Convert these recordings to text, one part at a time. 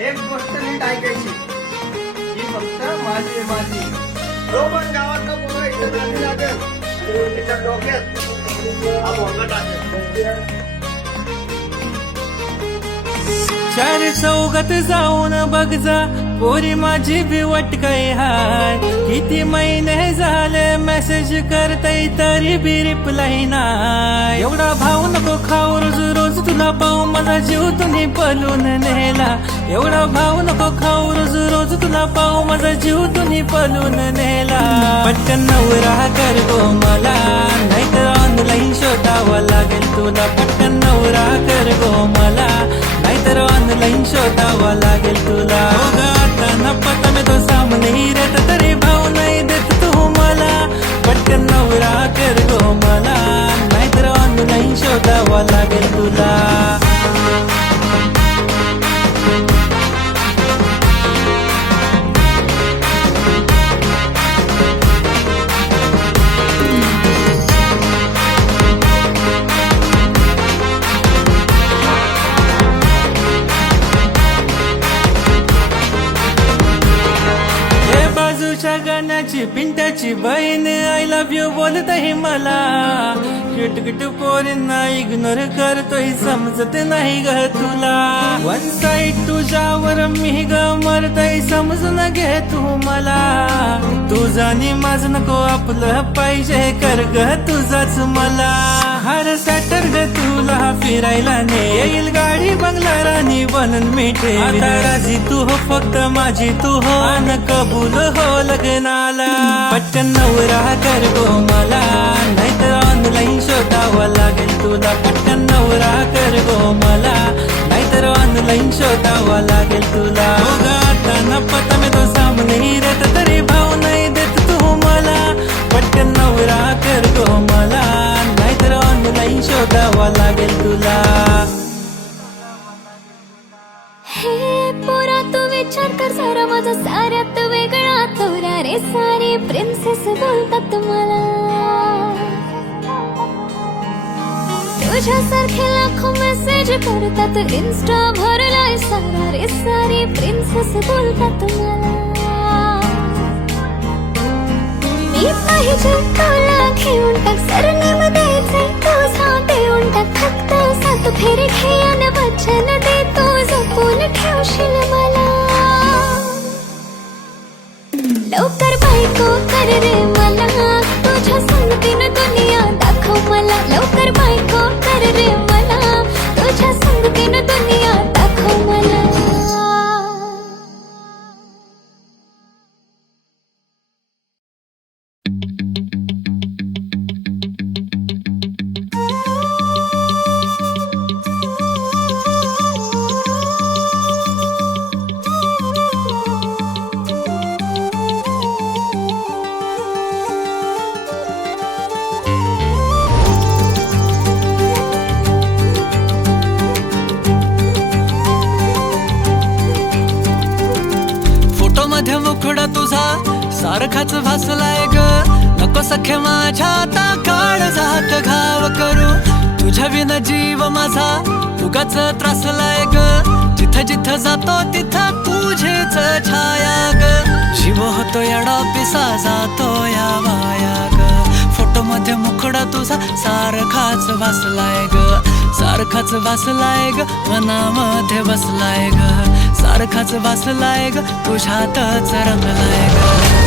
एक गोष्ट नीट ऐकायची, ही फक्त माझी माझी. जो पण गावातला पोरं इथं नादी लागेल, त्याच्या डोक्यात हा भोंगा टाकेल. चार चौघात जाऊन बघ जा, पोरी माझी बी वटकाई हाय. किती महिने झाले मेसेज करताय तरी बी रिप्लाय नाय. एवढा भाव नको खाऊ, रोज रोज तुला पाहू माझा जीव तुम्ही पलून नेला. एवढा भाव नको खाऊ, रोज रोज तुला पाहू माझा जीव तुम्ही पलून नेला. पटकन नवरा कर गो मला, नाहीतर ऑनलाईन शोधावा लागेल तुला. पटकन नवरा कर गो मला, नाहीतर ऑनलाईन शोधावा लागेल तुला. आता न पता मी तो सामने ही रहता, तरी भाव नाही देत तू मला. पटकन नवरा कर गो मला, नाहीतर ऑनलाईन शोधावा लागेल तुला. बाजूच्या गाण्याची पिंट्याची बहीण आय लव्ह यू बोलत आहे मला. किटकिट पोरींना इग्नोर करतोय, समजत नाही ग तुला. वन साईड तुझ्यावर मी ग मरतय, समजून घे तू मला. तुझा नि माझं नको, आपलं पाहिजे कर ग तुझाच मला. हर सॅटरडे तुला फिरायला नेईल, गाडी बंगला राणी बनून मिठे. आता राजी तू हो, फक्त माझी तू हो, अन कबूल हो लग्नाला. पटकन नवरा कर गो मला, नाहीतर ऑनलाईन शोधावा लागेल तुला. पटकन नवरा कर गो मला, नाहीतर ऑनलाईन शोधावा लागेल तुला. आता न पता मी तो सामने ही रहता, तरी भाव नाही देत तू मला. पटकन नवरा कर गो मला, नाहीतर ऑनलाईन शोधावा लागेल तुला. हे पोरा तू विचार कर जरा, माझा साऱ्यात वेगळा तोरा रे. सारी प्रिन्सेस बोलतात मला, तुझ्यासारखे लाखो मेसेज करतात. इन्स्टा भरलाय सारा रे, सारी प्रिन्सेस बोलतात मला. मी पाहिजे तुला घेऊन टाक, सरनेम द्यायचंय तुझा देऊन टाक. फक्त 7 फेरे घे आणि वचन दे, तू जपून ठेवशील मला. लवकर बायको कर रे मला, तुझ्या संगतीनं दुनिया दाखव मला. लवकर बायको कर रे मला, तुझ्या संगतीनं दुनिया दाखव मला. मध्ये मुखडा तुझा सारखाच भासलाय ग. नको सखे माझ्या आता काळ जात घाव करू. तुझ्या विन जीव माझा उगाच त्रासलाय ग. जिथं जिथं जातो तिथं तुझेच छाया ग. जीव होतो येडा पिसा जातो या माया ग. फोटो मध्ये मुखडा तुझा सारखाच भासलाय ग. सारखाच भासलाय ग, मनामध्ये बसलाय ग. सारखाच वाचलाय ग, तुझ्यातच रंगलाय ग.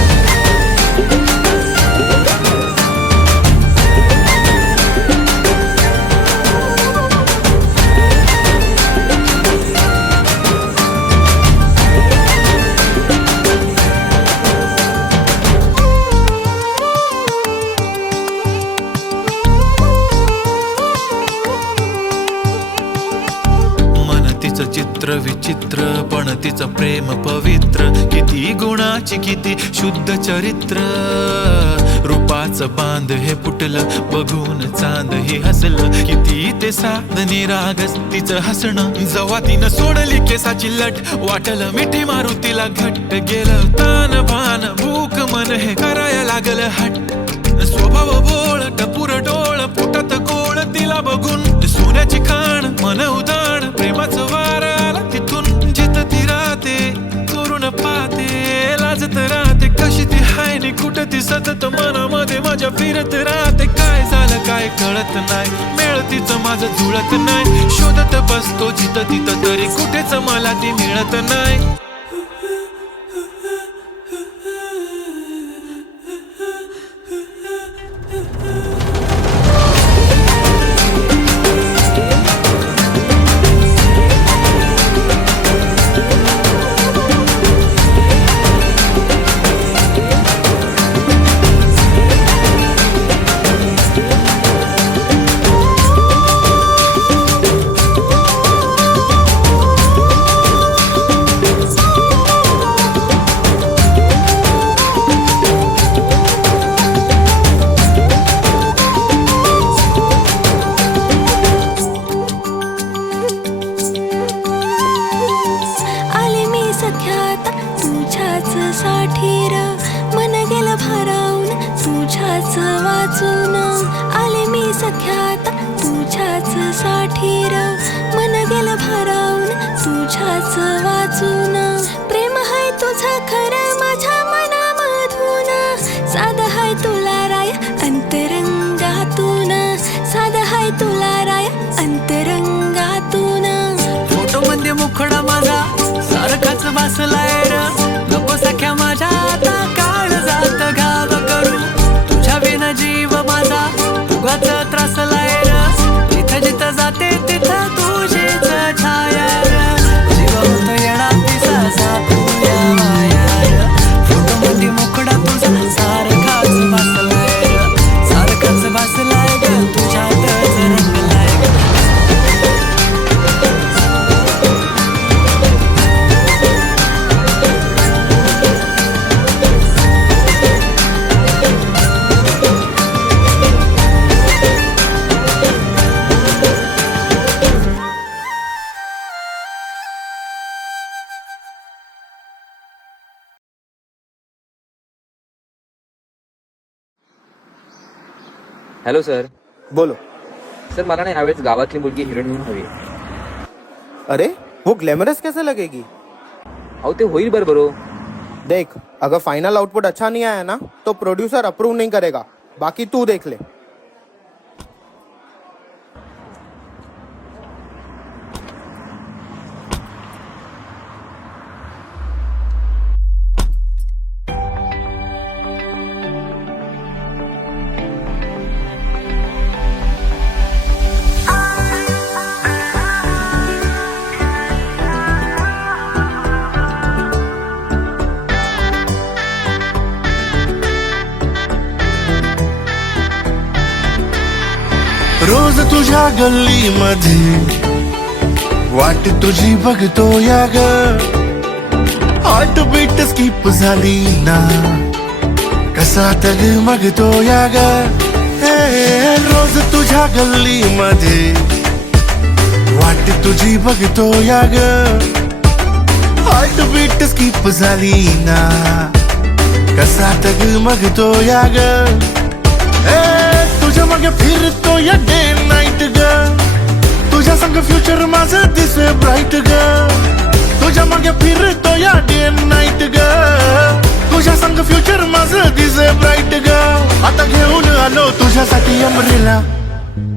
चित्र विचित्र पण तिचं प्रेम पवित्र. किती गुणाची किती शुद्ध चरित्र. रूपाचं बांध हे फुटलं बघून चांद हे हसलं. किती ते साधनी रागस तिचं हसणं. जवा तिनं सोडली केसाची लट वाटलं मिठी मारुतीला घट्ट. गेलं तान भान भूक मन हे करायला लागलं हट्ट. स्वभाव बोळ टपूर डोळ पोटात गोळ तिला बघून. सोन्याची खाण मन उदाण प्रेमाचं वार आला तिथून. जिथं ती आणि कुठं ती सतत मनामध्ये माझ्या फिरत राहते. काय झालं काय कळत नाही, मेळ तिचं माझं जुळत नाही. शोधत बसतो जिथं तिथं तरी कुठेच मला ती मिळत नाही. आले मी सख्यात तुझ्याच साठीर, मन गेलं भारावून तुझ्याच वाचून. आले मी सख्यात तुझ्याच साठीर, मन गेलं भारावून तुझ्याच वाचून. प्रेम हाय तुझं खरं माझ्या मनामधून, साधं हाय तुला राय अंतरंगातून, साधं हाय तुला राय अंतरंगातून. फोटो मध्ये मुखडा माझा सारखाच बसलाय र, नको सख्या माझ्या आता काळ जात घाव करू. तुझ्या विना जीव माझा उगाच त्रासलाय र, जिथं जिथं जाते तिथं तुझीच छाया र. जीव होत येणार तिचा साथूया माया र. फोटो मध्ये मुखडा तुझा सारखाच बसलाय र, सारखाच बसलाय ग तुझ्यातच रंगलाय ग. Hello sir. बोलो. सर मला ना यावेळेस गावातली मुलगी हिरोईन म्हणून हवी. अरे वो ग्लैमरस कैसे लगेगी? अहो ते होईल बरोबर हो. देख, अगर फाइनल आउटपुट अच्छा नहीं आया ना तो प्रोड्यूसर अप्रूव नहीं करेगा. बाकी तू देख ले. रोज तुझ्या गल्लीमध्ये वाट तुझी बघतो या ग, हार्ट बीट स्किप झाली ना कसा तग मगतो या ग. रोज तुझ्या गल्लीमध्ये वाट तुझी बघतो या ग, हार्ट बीट स्किप झाली ना कसा तग मगतो या ग. तुझ्या मागे फिरतो या डे नाईट ग, तुझ्या संग फ्युचर माझं दिसे ब्राईट ग. तुझ्या मागे फिरतो या डे नाईट ग, तुझ्या संग फ्युचर माझं दिसे ब्राईट ग. आता घेऊन आलो तुझ्यासाठी अमरेला,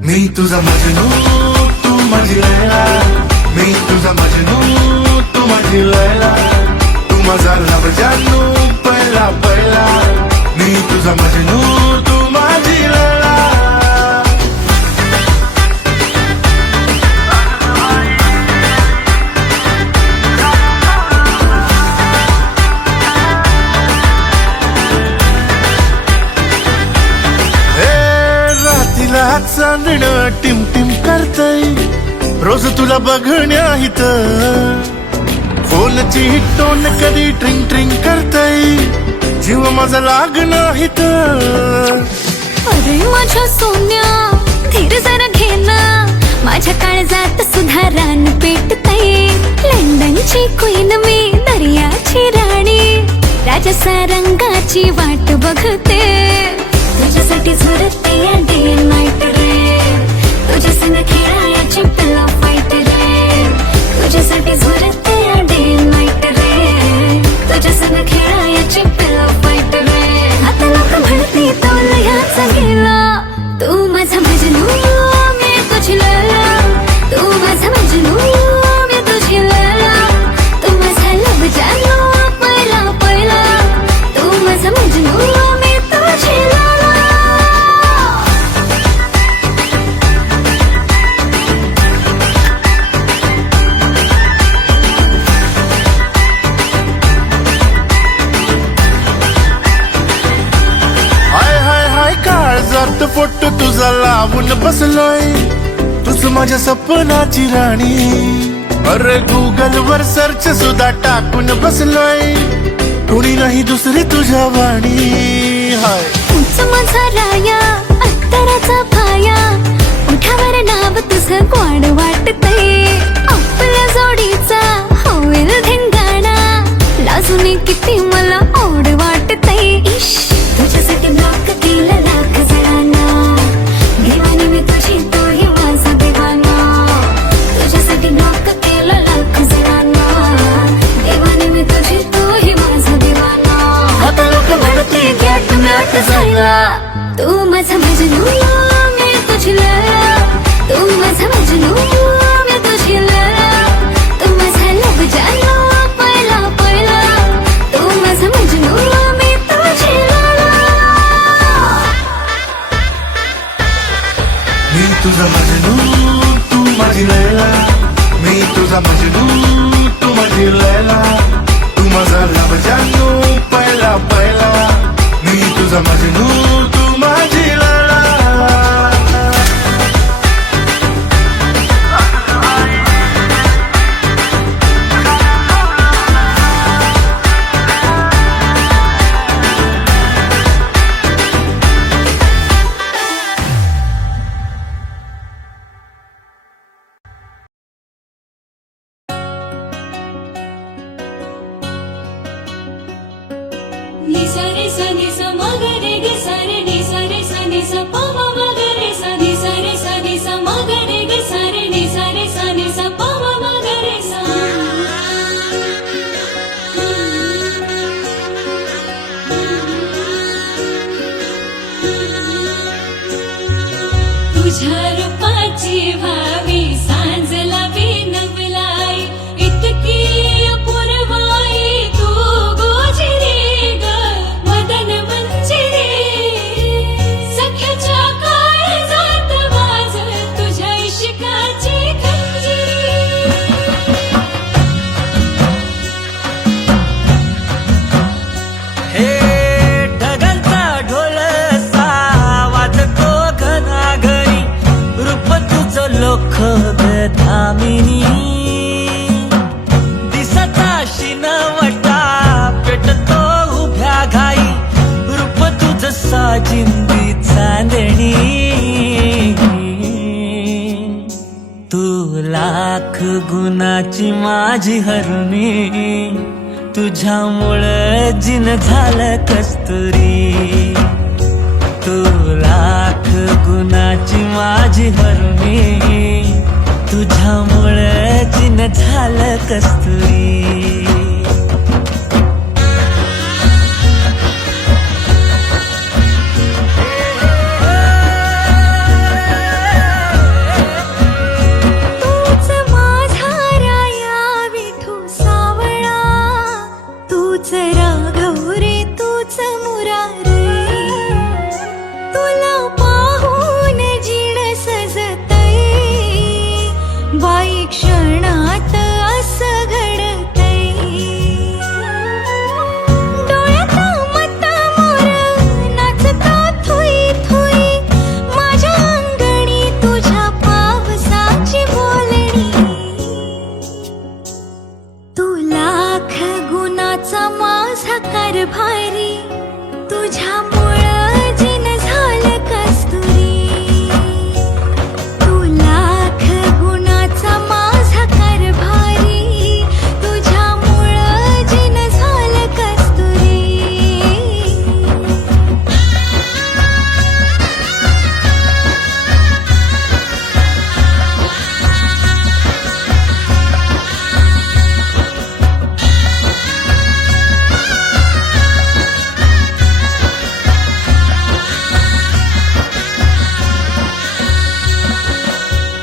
मी तुझा मजनू तू माझी लैला. मी तुझा मजनू तू माझी लैला. तू माझा लव जानू पहिला पहिला. मी तुझा मजनू तू माझी लैला. रातीला चांदणं टिम टिम करतय, रोज तुला बघण्या इथं. फोनची टोन कधी ट्रिंग ट्रिंग करतय, जीव माझा लागणं इथं. अरे माझ्या सोन्या धीर जरा घे ना, माझ्या काळजात सुद्धा रान पेटतय. लंडनची क्वीन मी दर्याची राणी, राजसा रंगाची वाट बघते. तुझ्यासाठी झुरते या डे नाईट रे, तुझ्या संग खेळायची पिल्ला फाईट रे. तुझ्यासाठी झुरते या डे नाईट रे, तुझ्या संग खेळायची पिल्ला फाईट रे. गळ्यात फोट तुझा लावून बसलोय, तुझ माझ्या सपनाची राणी. अरे गुगल वर सर्च सुद्धा टाकून बसलोय, कोणी नाही दुसरी तुझ्या वाणी. हाय तूच माझा राया, अत्तराचा भाया, उठावर नाव तुझं गोड वाटतंय. आपल्या जोडीचा होईल धिंगाणा, लाजून किती मला ओढ वाटतंय. इश तुझ्यासाठी ब्लॉक केलं लाख जणांना, देवाने मी तुझी तोही माझा दिवाना. तुझ्यासाठी ब्लॉक केलं लाख जणांना, देवाने मी तुझी तोही माझा दिवाना. आता लोक म्हणते गॅट मॅट झाला, तू माझा मजनू मी तुझी लैला. तू माझा मजनू मी तुझी लैला. तू माझा लब जाना पहिला पहिला, तू माझा मजनू मी तुझी लैला. मी तुझा मजनू तू माझी लैला, मी तुझा मजनू तू माझी लैला. तू माझा लब जानू पहिला पहिला, मी तुझा मजनू तू माझी लैला. नि सा रे सा नि सा म ग रे ग सा रे नि सा रे सा नि सा प म म ग रे सा नि सा रे सा नि सा म ग रे ग सा रे नि सा रे सा नि सा प म म ग रे सा. तुझ्या रूपाची भावी सांजला विनवलाई, इतकी अपूर्वाई तू गोजिरी ग मदन मंजिरी. सख्याच्या काळजात वाज तुझ्या इश्काची खंजिरी. हे ढगांचा ढोल असा वाजतो घनाघरी, रूप तुझं लोख धामिनी. दिसता शिनवटा पेटतो उभ्या घाई, रूप तुझं साजिंदी चांदणी. तू लाख गुणाची माझी हरुणी, तुझ्यामुळं जिन झालं कस्तुरी. तू लाख गुणाची माझी हरुणी, तुझ्यामुळं जिन झालं कस्तुरी. तूच माझा राया विठू सावळा, तूच राघव रे तूच मुरारी. तुला पाहून जीण सजतय, बाई क्षणात असं घडतय. डोळ्यात मत मोर नाचता थुई थुई, माझ्या अंगणी तुझ्या पावसाची बोलणी. तू लाख गुणाचा माझा कारभारी, तुझ्यामुळं जिन झालं कस्तुरी. तू लाख गुणाचा माझा कारभारी, तुझ्यामुळं जिन झालं कस्तुरी.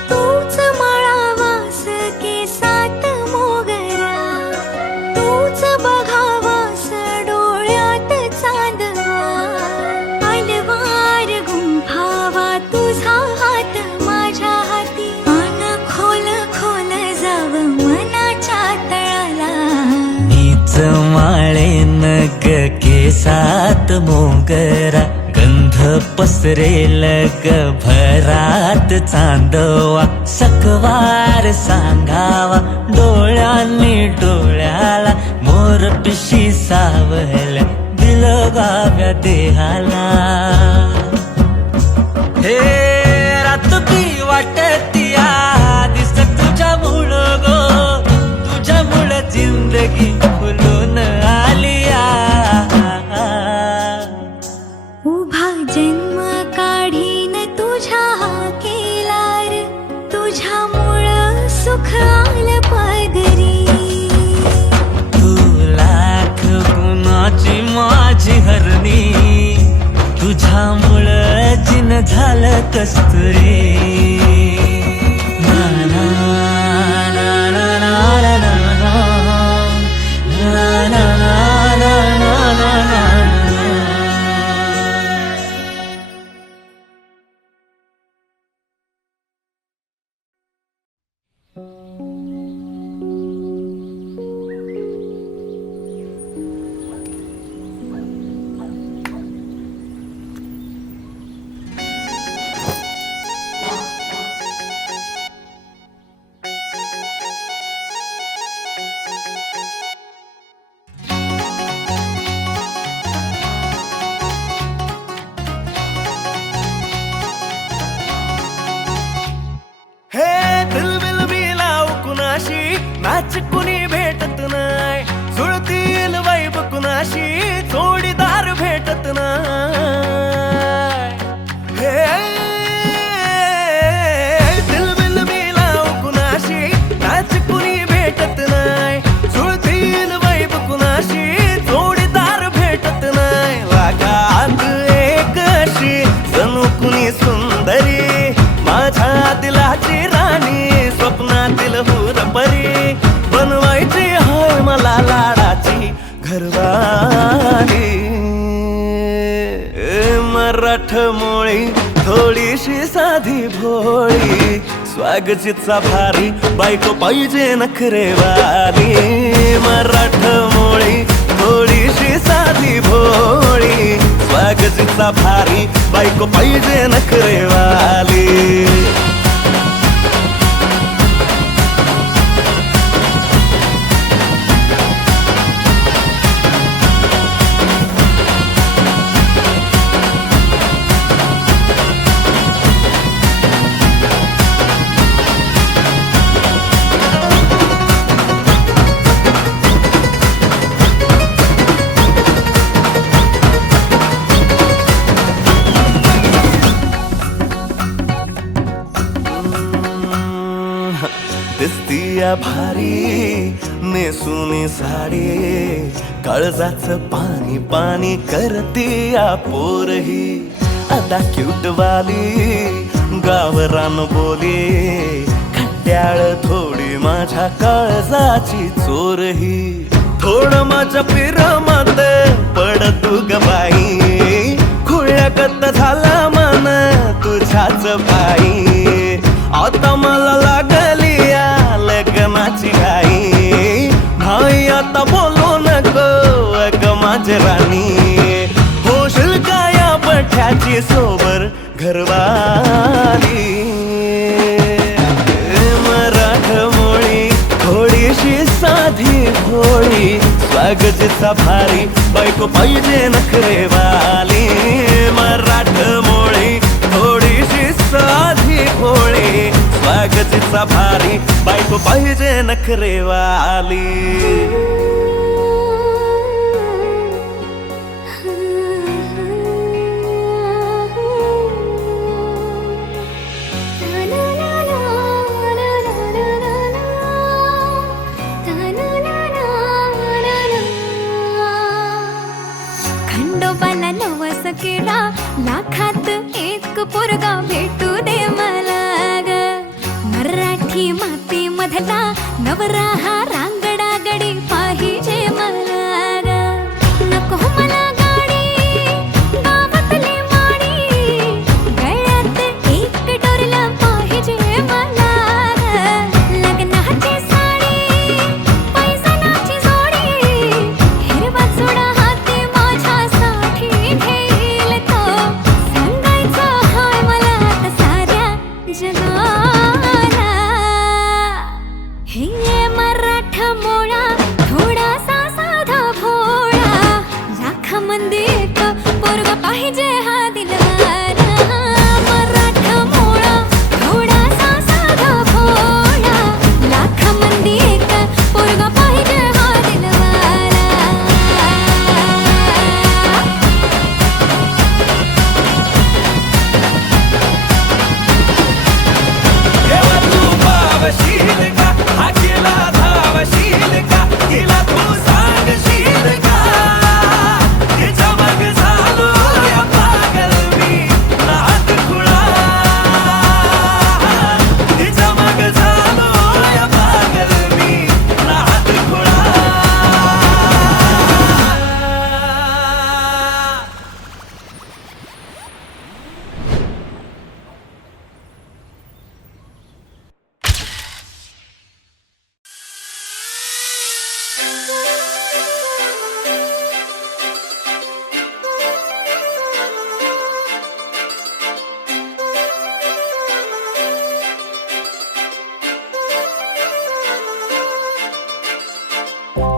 तूच माळा वास केसात मोगरा, तूच बघावास डोळ्यात चांदवा. अलवार गुंफावा तुझा हात माझ्या हाती, मन खोल खोल जाव मनाच्या तळाला. नीच माळेन ग केसात मोगरा, गंध पसरेल ग भरात चांदवा सकवार सांगावा डोळ्यांनी डोळ्याला मोर पिशी सावल्या दिल गाव्या देहाला हे रात बी वाटतिया दिस तुझ्या मुळ गो तुझ्या मुळ जिंदगी फुलून आलिया उभा जन्म काढीन तुझ्या केलार तुझ्यामुळं सुख आलं पदरी तू लाख गुणाची माझी हरणी तुझ्यामुळं जिन झालं कस्तुरी ना ना ना ना ना ना ना ना ना ना ना हे दिलबिल बिलाव कुणाशी मॅच कुणी भेटत नाय जुळतील वैब कुणाशी जोडीदार भेटत नाय हे दिलबिल बिलाव कुणाशी मॅच कुणी भेटत नाय जुळतील वैब कुणाशी जोडीदार भेटत नाय लागात एक अशी जणू कुणी सुंदरी माझ्या दिलाची राणी स्वप्नातील हुरपरी बनवायची हाय मला लाडाची घरवाली मराठमोळी थोडीशी साधी भोळी स्वागतीचा भारी बायको पाहिजे नखरेवाली मराठमोळी थोडीशी साधी भोळी स्वागतीचा भारी बायको पाहिजे नखरेवाली दिसतीया भारी नेसुनी साडी काळजाचं पाणी पाणी करतीया पोरही आता क्यूटवाली गावरान बोली खट्याळ थोडी माझ्या काळजाची चोरही थोडं माझ्या पिरमत पड तू ग बाई खुळ्यागत झाला मन तुझ्याच बाई आता मला लागली लग्नाची घाई भाई आता बोलू नको अग माझी राणी होशील का या पठ्याची सोबर घरवाली मराठमोळी थोडीशी साधी भोळी स्वागतीचा भारी बायको पाहिजे नखरेवाली मराठमोळी थोडीशी साधी भोळी स्वागतीचा भारी बायको पाहिजे नखरेवाली खंडोबाला नवस केला लाखात एक पोरगा भेटू दे मला ग मराठी माती मधला नवरा हा रांगडा गडी पाहिजे मला ग नको मला गाडी गावातली माडी गळ्यात एक डोरला पाहिजे मला लग्नाची साडी पैजनाची जोडी हिरवा चुडा हाती माझ्यासाठी घेईल तो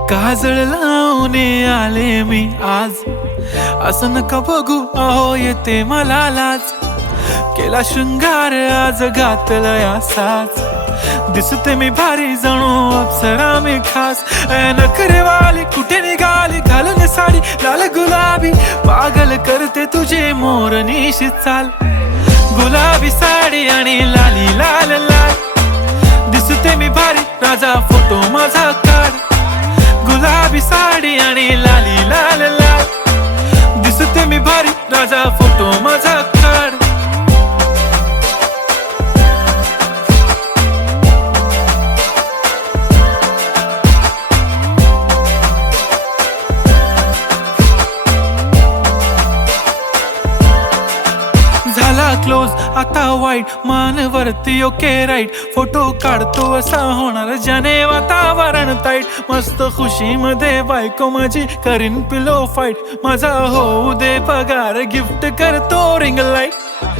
काजळ लावून आले मी आज, असं नका बघू अहो येते मला लाज. केला शृंगार आज घातला साज, दिसते मी भारी जणू अप्सरा मी खास. नखरेवाली कुठे निघाली घालून साडी लाल गुलाबी, पागल करते तुझे मोरनीशी चाल. गुलाबी साडी आणि लाली लाल लाल, दिसते मी भारी राजा फोटो माझा काढ. गुलाबी साडी आणि लाली लाल लाल, दिसते मी भारी राजा फोटो माझा काढ. झाला क्लोज आता वाईट, मानवरती ओके राईट. फोटो काढतो असा होणार ज्याने वातावरण ताईट. मस्त खुशी मध्ये बायको माझी करीन पिलो फाईट. माझा होऊ दे पगार गिफ्ट करतो रिंग लाईट.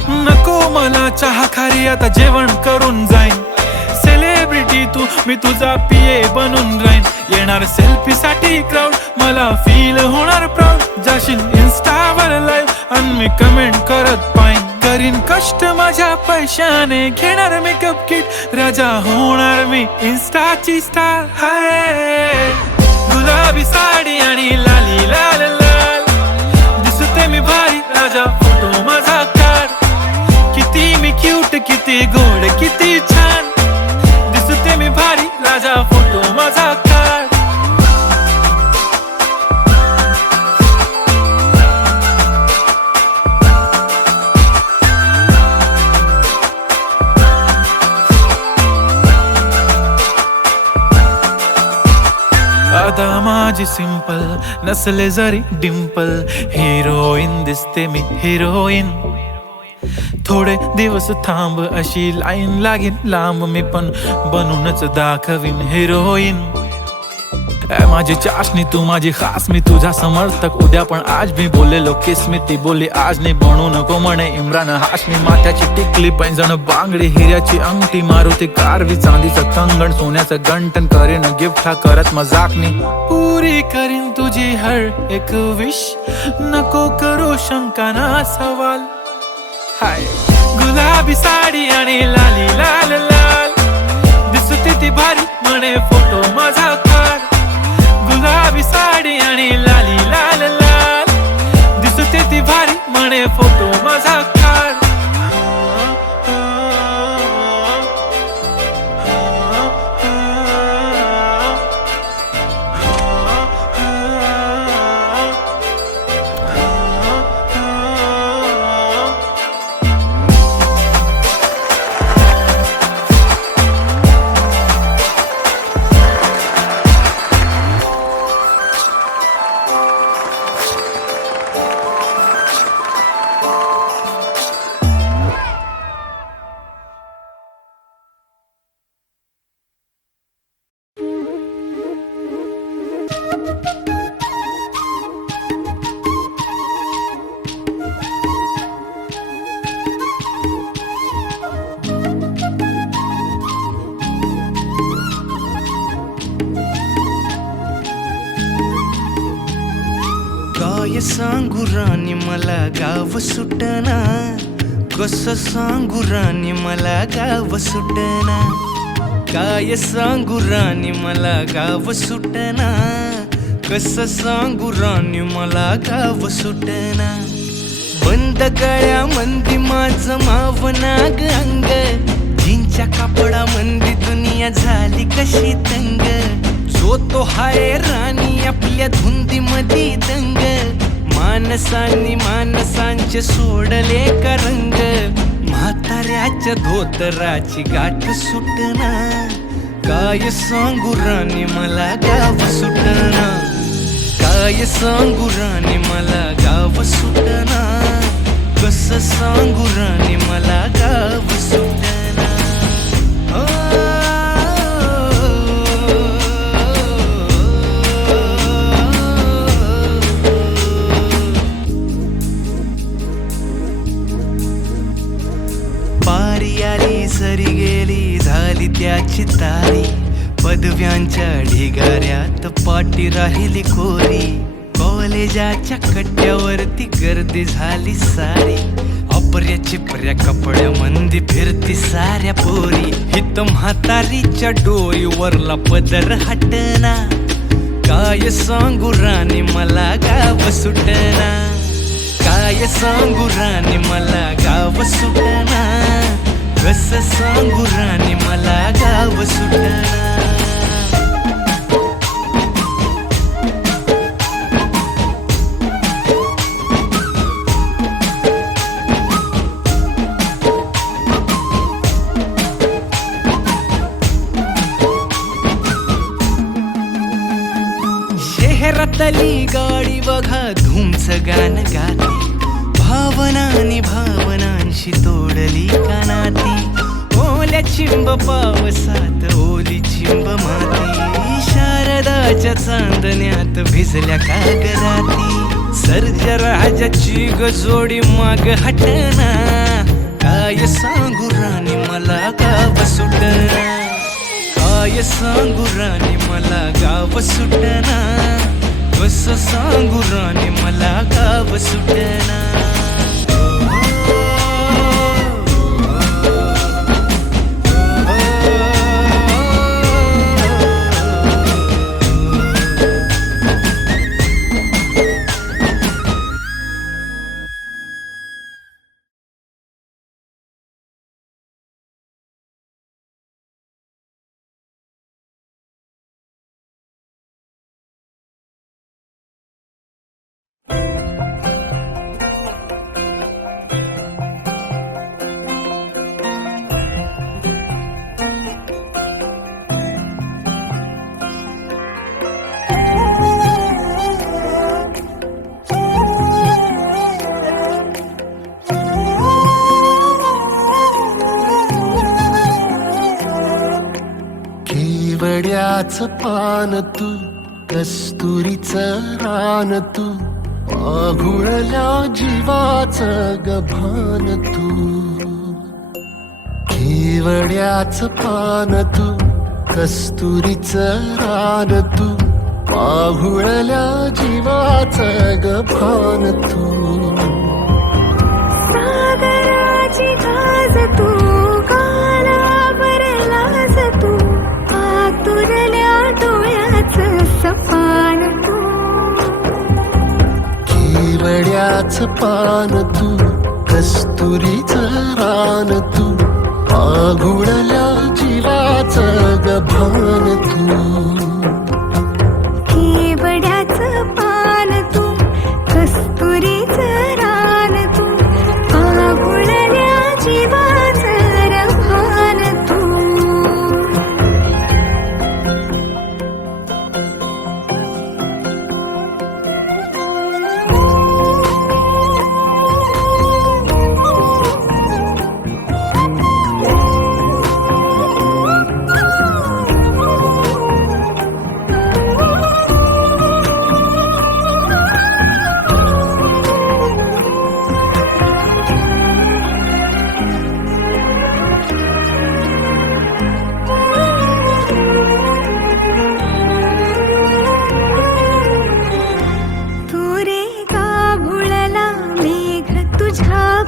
नको मला चहा खारी आता जेवण करून जाईन. सेलिब्रिटी तू मी तुझा पिये बनून राहीन. येणार सेल्फी साठी क्राऊड मला फील होणार प्राऊड. जाशील इन्स्टावर लाईव्ह आणि मी कमेंट करत पाईन. करीन कष्ट माझ्या पैशाने घेणार मेकअप किट. राजा होणार मी इन्स्टाची स्टार. हाय गुलाबी साडी आणि लाली लाल लाल, दिसते मी भारी राजा फोटो माझा काढ. किती मी क्यूट किती गोड किती छान, दिसते मी भारी राजा फोटो माझा काढ. अदा माझी सिंपल नसले जरी डिंपल, हिरोईन दिसते मी हिरोईन. थोडे दिवस थांब अशी लाईन लागेल लांब, मी पण बनूनच दाखवीन हिरोईन. माझी चाशनी तू माझी खास, मी तुझा समर्थक उद्या पण आज. मी बोललेलो किस मी ती बोलली आज नाही. बनू नको म्हणे इम्रान हाशमी. माथ्याची टिकली पैंजण बांगडी हिऱ्याची अंगठी, मारुती कारवी चांदीचं कंगण सोन्याचं गंटन. करीन गिफ्ट हा करत मजाकनी, पुरी करीन तुझी हर एक विश. नको करू शंका ना सवाल. हाय गुलाबी साडी आणि लाली लाल लाल, दिसते ती भारी म्हणे फोटो माझा काढ. गुलाबी साडी आणि लाली लाल लाल, दिसते ती भारी म्हणे फोटो माझा काढ. काय सांगू राणी मला गाव सुटना, कसं सांगू राणी मला गाव सुटना. काय सांगू राणी मला गाव सुटना, कसं सांगू राणी मला गाव सुटना. बंद गळ्या मंदी माझं मावनाग अंग, जींच्या कापडा मंदी दुनिया झाली कशी तंग. जो तो हाय राणी आपल्या धुंदी मधी दंग, मानसांनी मानसांचे सोडले का रंग. म्हाताऱ्याच्या धोतराची गाठ सुटना, काय सांगू राणी मला गाव सुटना. काय सांगू राणी मला गाव सुटना, कसं सांगू राणी मला गाव सुटना. पारी आली सरी गेली झाली त्याची तारी, पदव्यांच्या ढिगाऱ्यात पाटी राहिली कोरी, कॉलेजाच्या कट्ट्यावरती गर्दी झाली सारी, अपर्या चिपऱ्या कपड्यामंदी फिरती साऱ्या पोरी, हित म्हातारीच्या डोईवरला पदर हटना, काय सांगू राणी मला गाव सुटना, काय सांगू राणी मला गाव सुटना, कस सांगू राणी मला गाव सुटना. शहरातली गाडी बघा धूमच गाणं गाते, भावनांनी भावनांशी तोडली कानाती, ओल्या चिंब पावसात ओली चिंब माती, शारदाच्या चांदण्यात भिजल्या कागदाती, सर्जा राजाची गजोडी माग हटना, काय सांगू राणी मला गाव सुटना, काय सांगू राणी मला गाव सुटना, कस सांगू राणी मला गाव सुटना. केवड्याचं पान तू, कस्तुरीचं रान तू, आघुळल्या जीवाचं गभान तू. केवड्याचं पान तू, कस्तुरीचं रान तू, आघुळल्या जीवाचं गभान तू. सागराची गाज तू, गालावर लाज तू, आतुरल्या डोळ्याचं सपान तू. केवड्याचं पान तू, कस्तुरीचं रान तू, आघुळल्या जीवाचं गभान तू. केवड्याचं पान तू, कस्तुरीचं रान तू, आघुळल्या जीवाचं रभान तू.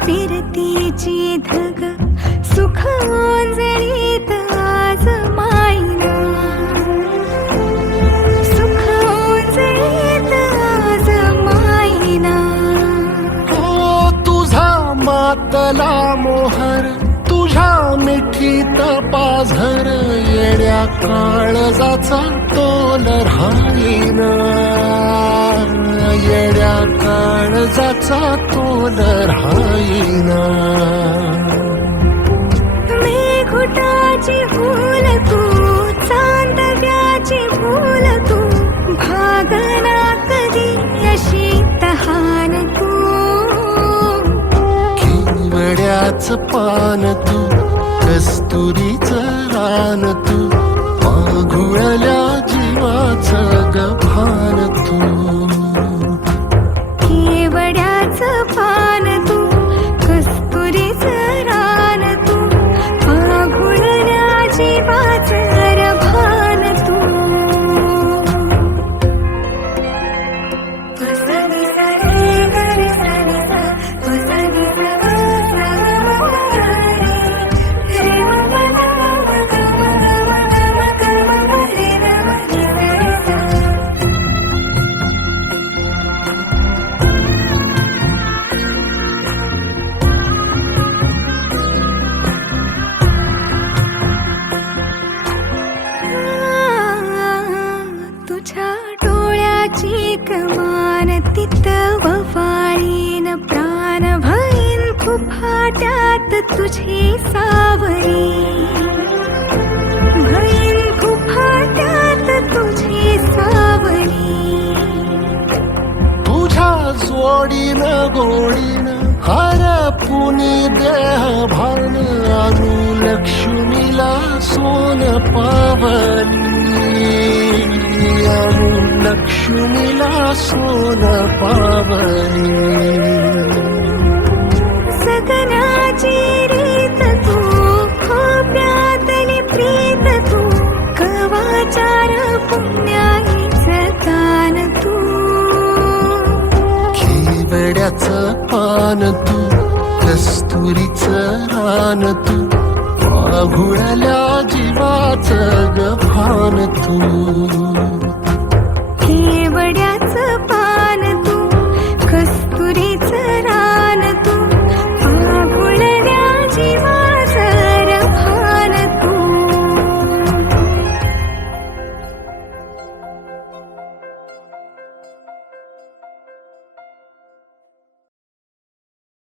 फिरतीची धग सुख ओंजळीत आज मायना, सुख ओंजळीत आज मायना. ओ तुझा मातला मोहर, तुझ्या मिठीत पाझर, येड्या काळजाचा तोल राहीना, येड्या काळजाचा तोल राहीना. मेघुटाची फूल तू, चांदव्याची फूल तू, भागना कधी अशी तहान तू. केवड्याचं पान तू, कस्तुरीचं रान तू, आघुळल्या जीवाचं गभान तू. केवड्याचं पान तू, कस्तुरीचं रान तू, आघुळल्या जीवाचं रभान तू. एक मान तितव वाळीन प्राण भईन फुफाट्यात तुझी सावरी भईन फुफाट्यात तुझी सावरी तुझ्या जोडीनं गोडीनं हरपुनी देह भान आणू लक्ष्मीला सोन पावली आणू लक्ष्मीला सोन पावली सगनाची रीत तू खोप्यातली प्रीत तू कवाचार पुण्याईचं कान तू खेवड्याचं पान तू कस्तुरीचं रान तू आघुळल्या जीवाचं गभान तू